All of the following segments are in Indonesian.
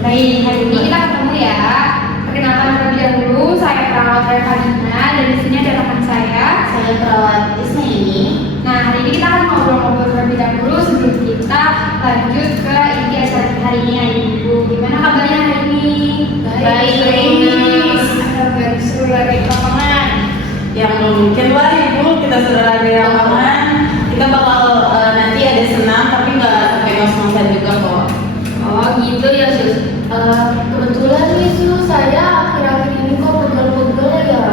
Baik, hari ini kita ketemu ya. Perkenalkan terlebih dahulu, saya perawat Revalina dan di sini ada rekan saya perawat Isma ini. Nah, hari ini kita akan ngobrol-ngobrol terlebih dahulu sebelum kita lanjut ke inti acara hari ini ya Ibu. Gimana kabarnya hari ini? Baik. Ada baru seru lagi lapangan. Yang mungkin lah Ibu, kita sudah ada di lapangan. Kita bakal nanti ada senam, tapi nggak sampai ngos-ngosan juga kok. Oh gitu ya Sus. Kebetulan nih Sus, saya akhir-akhir ini kok pegel-pegel ya.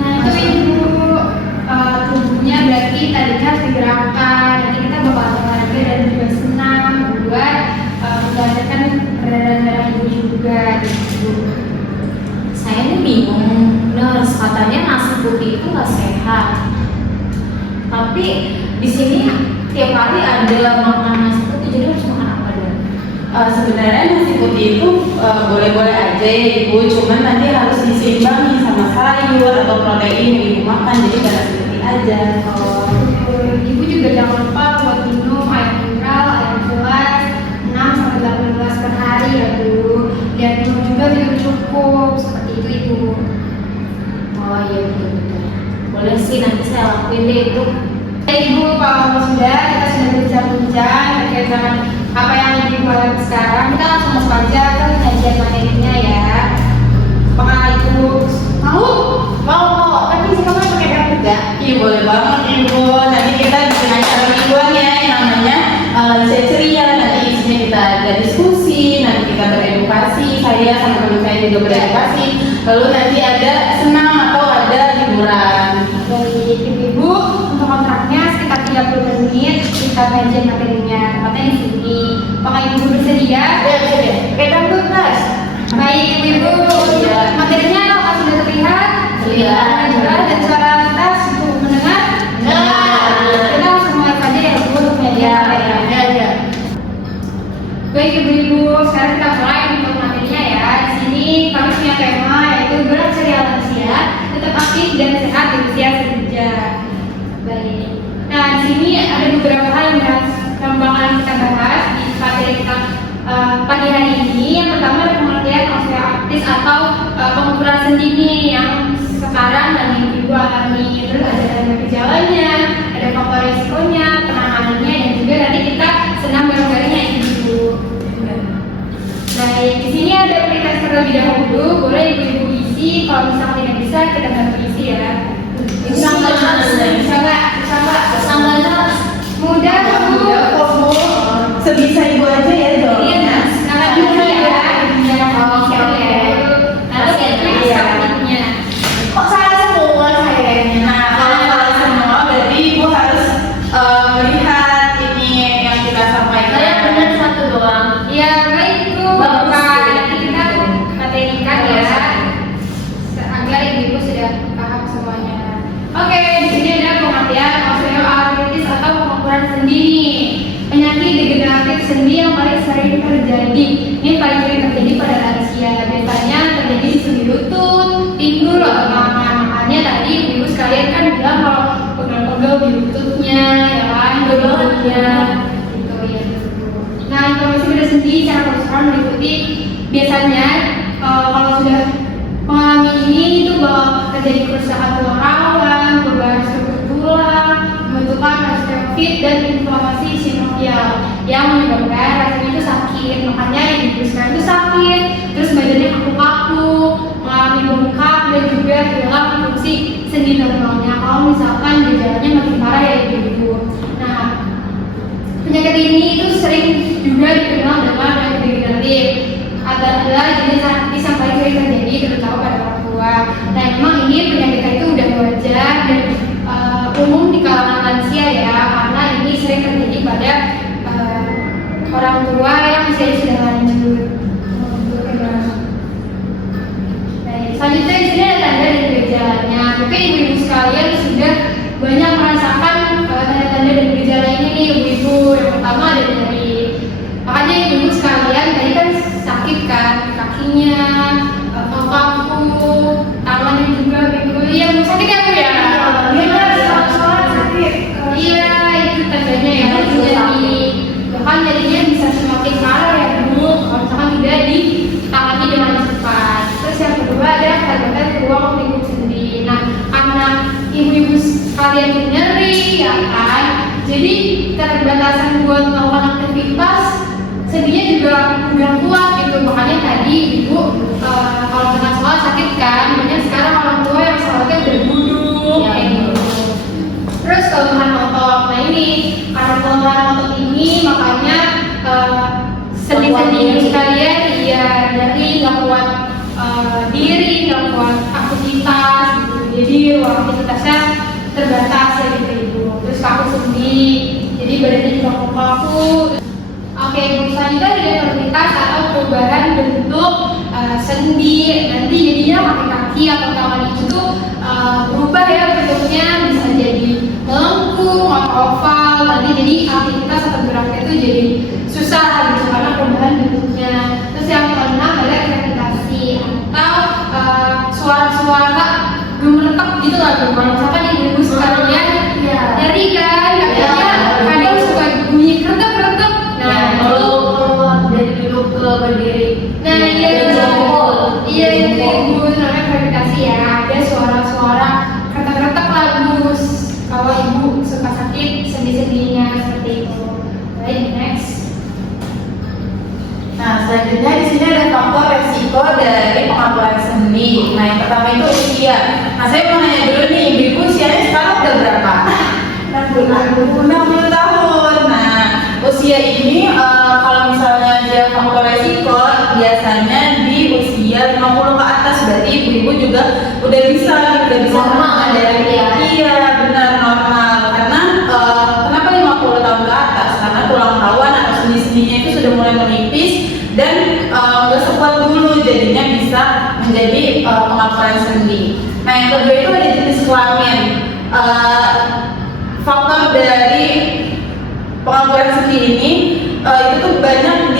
Nah itu Ibu, tubuhnya berarti tadinya harus digerakkan. Nanti kita bakal olahraga dan juga senam buat menggandakan peredaran darah Ibu juga gitu. Saya nih bingung, nurse katanya nasi putih itu nggak sehat. Tapi di sini tiap hari ada makan nasi putih, jadi harus makan apa dong? Sebenarnya nasi putih itu boleh-boleh aja ya Ibu, cuman nanti harus diseimbangi sama sayur atau protein yang Ibu makan, jadi nggak nasi putih aja. Ibu juga jangan lupa buat minum air mineral, air gelas 6-8 gelas per hari ya Bu. Dan minum juga tidur cukup, seperti itu Ibu. Oh iya betul-betul. Boleh sih, nanti saya lakuin deh itu. Ibu, kalau sudah kita sudah bincang-bincang terkait dengan apa yang Ibu buat sekarang, kita langsung masuk aja ke kajian materinya ya. Apakah Ibu mau? Mau, kan di sini kamu pakai darah juga? Iya boleh banget Ibu. Nanti kita bikin acara mingguan ya yang namanya Lansia Ceria. Nanti isinya kita ada diskusi, nanti kita beredukasi. Saya sama teman saya juga beredukasi. Lalu nanti ada senam atau ada hiburan. Baik, Ibu, untuk kontraknya sekitar 30 menit kita kajian materinya. Tempatnya di sini. Apakah Ibu bersedia? Ya, sudah. Kayak dangdut Mas. Baik, Ibu. Iya. Materinya apakah sudah terlihat? Terlihat. Dan suara kita cukup mendengar? Kita langsung mulai saja ya Ibu untuk media. Ya. Baik Ibu-ibu, sekarang kita mulai untuk materinya ya. Di sini kami punya tema yaitu gerak ceria lansia, tetap aktif dan sehat di usia senja. Baik. Nah di sini ada beberapa hal yang bakal kita bahas di materi kita pagi hari ini. Yang pertama ada pengertian osteoartritis atau pengukuran sendi nih yang sekarang dan Ibu alami. Terus ada gejalanya, ada faktor risikonya, penanganannya, dan juga nanti kita senam bareng-barengnya Ibu. Baik, di sini ada aplikasi terlebih dahulu. Boleh Ibu-ibu isi. Kalau misalnya tidak bisa, kita bantu isi ya. Bisa nggak? Mudah Bu. Sebisa Ibu aja ya dong. Iya, nah dulu ya. Oke. Nanti kita selanjutnya. Kok salah semua kayaknya? Nah, kalau salah semua berarti Ibu harus melihat ini yang kita sampaikan. Saya benar satu doang. Iya, baik Bu. Bapak, nanti kita materikan ya. Agar Ibu sudah paham semuanya. Oke, di sini ada pengertian osteoartritis atau pengukuran sendi nih. Penyakit degeneratif sendi yang paling sering terjadi. Ini paling sering terjadi pada lansia. Biasanya terjadi di sendi lutut, pinggul, atau tangan. Makanya tadi Ibu sekalian kan bilang kalau pegel-pegel di lututnya, ya kan, pegel-pegelnya, gitu ya. Nah, informasi pada sendi secara keseluruhan meliputi biasanya kalau sudah mengalami ini itu bakal terjadi kerusakan tulang rawan, perubahan struktur tulang, pembentukan osteofit dan inflamasi sinovial yang menyebabkan rasanya itu sakit. Makanya yang dibuskan itu sakit, terus badannya kaku-kaku, mengalami bengkak dan juga hilang fungsi sendi normalnya. Kalau misalkan gejalanya makin parah ya Ibu. Nah, penyakit ini itu sering juga dikenal dengan penyakit degeneratif. Adalah jenis artritis yang paling sering terjadi terutama pada orang tua. Nah, memang ini penyakitnya itu udah wajar dan umum di kalangan lansia ya, karena ini sering terjadi pada orang tua ya kan. Jadi keterbatasan buat melakukan aktivitas sendinya juga kurang kuat gitu. Makanya tadi ibu kalau tengah sholat sakit kan, banyak sekarang orang tua yang sholatnya udah duduk Ya, kayak gitu. Terus kelemahan otot, nah ini karena kelemahan otot ini makanya sendi-sendi sekalian iya dari nggak kuat diri, nggak kuat aktivitas gitu. Jadi aktivitasnya terbatas ya gitu ibu. Terus kaku sendi, jadi badannya juga kaku. Oke, ibu selanjutnya ada deformitas atau perubahan bentuk sendi. Nanti jadinya pakai kaki atau tangan itu tuh berubah ya bentuknya, bisa jadi melengkung atau oval. Nanti jadi aktivitas atau geraknya itu jadi susah gitu karena perubahan bentuknya. Terus yang keenam adalah gravitasi atau suara-suara gemeretak gitu lah. Kalau misalkan ibu sekarang ya nyeri kan, katanya kadang suka bunyi keretek-keretek. Nah, kalau dari duduk ke berdiri. nah iya iya itu ibu namanya gravitasi ya. Ada suara-suara keretek-keretek lah ibu. Kalau ibu suka sakit sendi-sendinya seperti itu. Baik, next. Nah, selanjutnya di sini ada faktor resiko dari pengapuran sendi. Nah, yang pertama itu usia. Nah, saya mau nanya dulu nih, ibu usianya sekarang udah berapa? 60 tahun. Nah, usia ini kalau misalnya dia faktor resiko, biasanya di usia 50 ke atas. Berarti ibu-ibu juga udah bisa Normal dari ya? Iya, benar normal. Karena kenapa 50 tahun ke atas? Karena tulang rawan atau sendi-sendinya itu sudah mulai menipis dan nggak sekuat dulu, jadinya bisa menjadi pengapuran sendi. Nah, yang kedua itu ada jenis kelamin. Faktor dari pengapuran sendi ini itu tuh banyak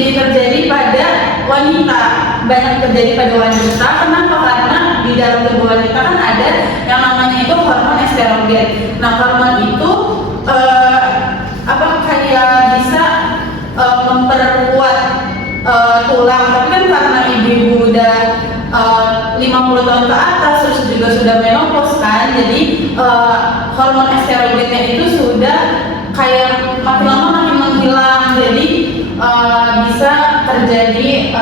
terjadi pada wanita, banyak terjadi pada wanita. Kenapa? Karena di dalam tubuh wanita kan ada yang namanya itu hormon estrogen. Nah, hormon itu kayak bisa memperkuat tulang, tapi kan karena ibu-ibu udah 50 tahun ke atas, terus juga sudah menopause kan, jadi hormon estrogennya itu sudah kayak makin lama makin menghilang, jadi bisa terjadi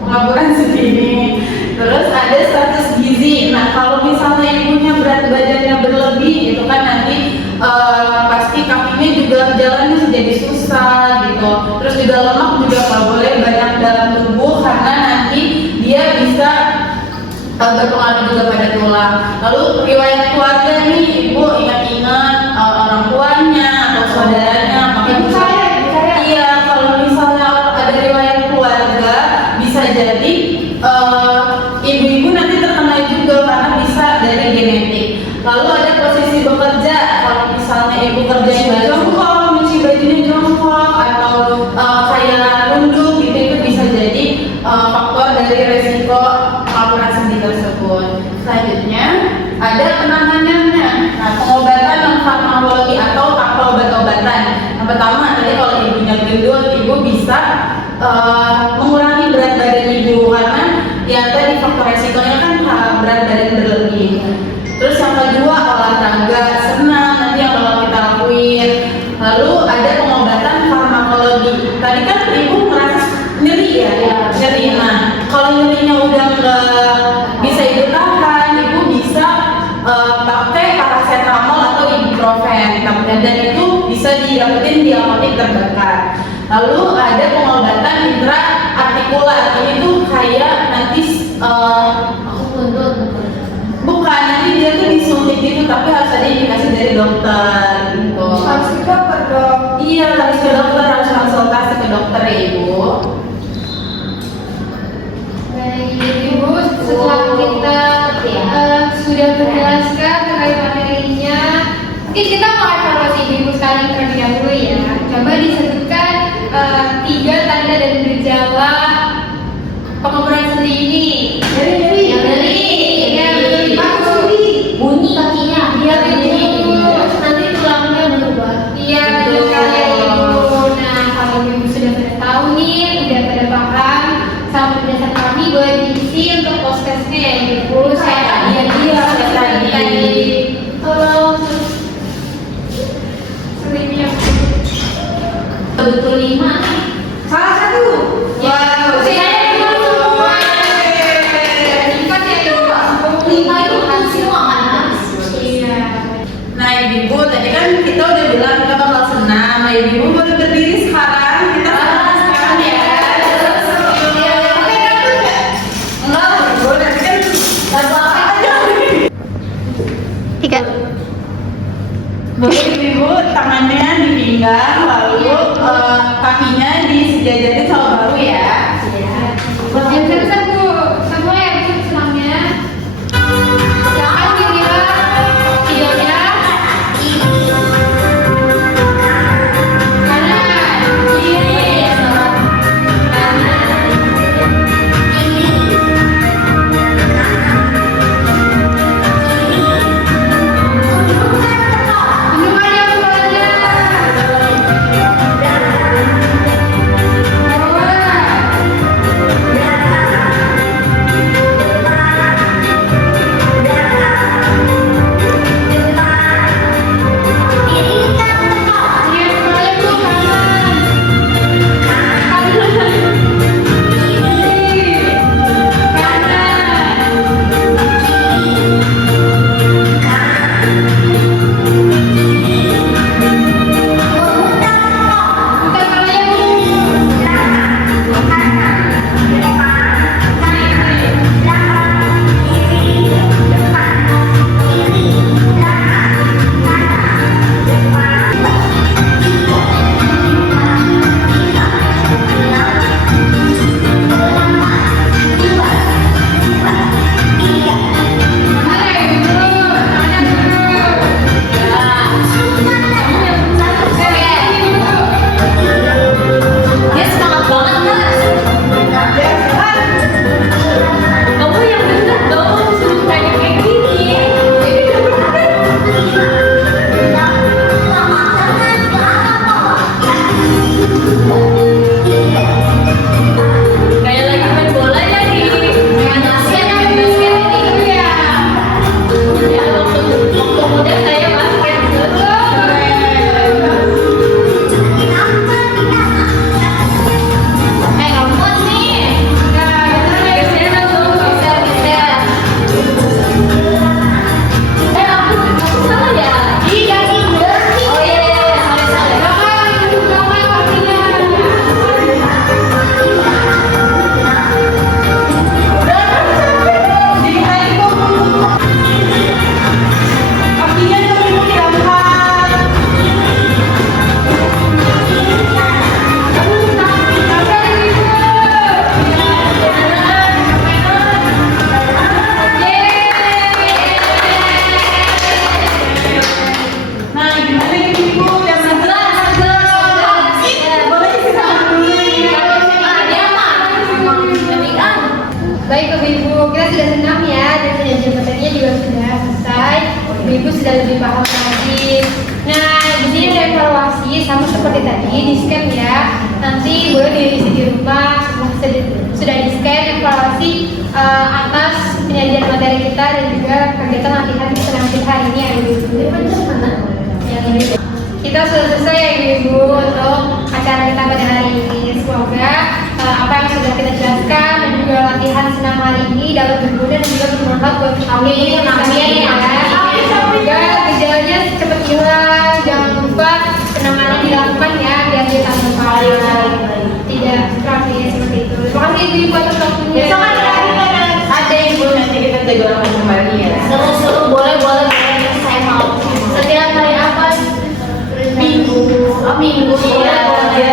pengapuran sendi ini. Terus ada status gizi. Nah, kalau misalnya ibunya berat badannya berlebih, itu kan nanti pasti kakinya juga jalannya jadi susah gitu. Terus juga lemak juga nggak boleh banyak dalam tubuh karena nanti dia bisa berpengaruh juga pada tulang. Lalu riwayat keluarga nih, ibu ingat-ingat orang tuanya atau saudaranya, Ibu saya. Iya, kalau misalnya ada riwayat keluarga, bisa jadi ibu-ibu nanti terkena juga karena bisa dari genetik. Lalu ada posisi bekerja, kalau misalnya ibu kerjanya jongkok, nyuci bajunya jongkok, atau kayak nunduk gitu, itu bisa jadi faktor dari resiko pengapuran sendi tersebut. Selanjutnya ada penanganannya. Nah, pengobatan non farmakologi atau tanpa obat-obatan. Yang pertama tadi kalau ibunya gendut, ibu bisa mengurangi berat badan ibu karena ya tadi faktor resikonya kan berat badan berlebih. Terus yang kedua olahraga, senam nanti yang bakal kita lakuin. Lalu ada pengobatan farmakologi. Tadi kan ibu merasa nyeri ya, nyeri. Nah, kalau nyerinya udah nggak bisa ibu tahan, ibu bisa pakai paracetamol atau ibuprofen. Dan itu bisa didapetin di apotek terdekat. Lalu ada pengobatan intraartikular. Ini tuh kayak nanti bukan, nanti dia tuh disuntik gitu, tapi harus ada indikasi dari dokter gitu. Harus ke dokter dong. Iya, harus ke dokter, harus konsultasi ke dokter ya ibu. Baik, ibu setelah kita sudah menjelaskan terkait materinya, mungkin kita mau evaluasi ibu sekalian terlebih dahulu ya. Coba disebutkan 3 tanda dan gejala pengapuran sendi ini. Bunyi kakinya, Iya, betul. nanti tulangnya berubah. Iya, betul. betul 5 nih. Salah satu. Wow. Saya semua. Singkat ya itu. 5 itu kan semua kan? Iya. Nah ibu tadi kan kita udah bilang kita bakal senam. Nah ibu boleh berdiri sekarang. Kita senam sekarang ya. Enggak, ibu nanti kan apa aja. 3. Boleh ibu tangannya di pinggang lalu kakinya disejajarin sama bahu ya. Yang terbesar Bu, semua yang ikut senamnya. Jangan dikira tidaknya. Kanan, kiri, kanan, Hindungannya semuanya. Dia semangat banget Mas. Kamu yang bener dong, suruh tanya kayak gini. Kayak lagi main bola ya di basket itu ya. Ya waktu muda saya basket rambut nih. Geser dong, geser. Aku salah ya? Iya, oh iya, salah. Jadi kayak itu kakinya sampai mau diangkat. Nah gimana ibu yang sebelah boleh istirahat dulu ya. Baik Ibu, kita sudah senam ya dan penyajian materinya juga sudah selesai. Ibu sudah lebih paham lagi. Nah, di sini ada evaluasi sama seperti tadi di scan ya. Nanti boleh diisi di rumah sudah di scan evaluasi atas penyajian materi kita dan juga kegiatan latihan senam kita hari ini ya Ibu. Ya, Ibu. Kita sudah selesai ya Ibu untuk acara kita pada hari ini. Semoga apa yang sudah kita jelaskan dan juga latihan senam hari ini dapat berguna dan juga bermanfaat buat kami. Amin ya. Semoga gejalanya cepat hilang. Jangan lupa penanganan dilakukan ya biar dia tak kembali. Tidak stres ya seperti itu. Terima kasih Ibu atas waktunya. Besok ada ibu nanti kita jadwalkan kembali ya. Seru-seru boleh saya mau. Setiap hari apa? Minggu. Iya, dia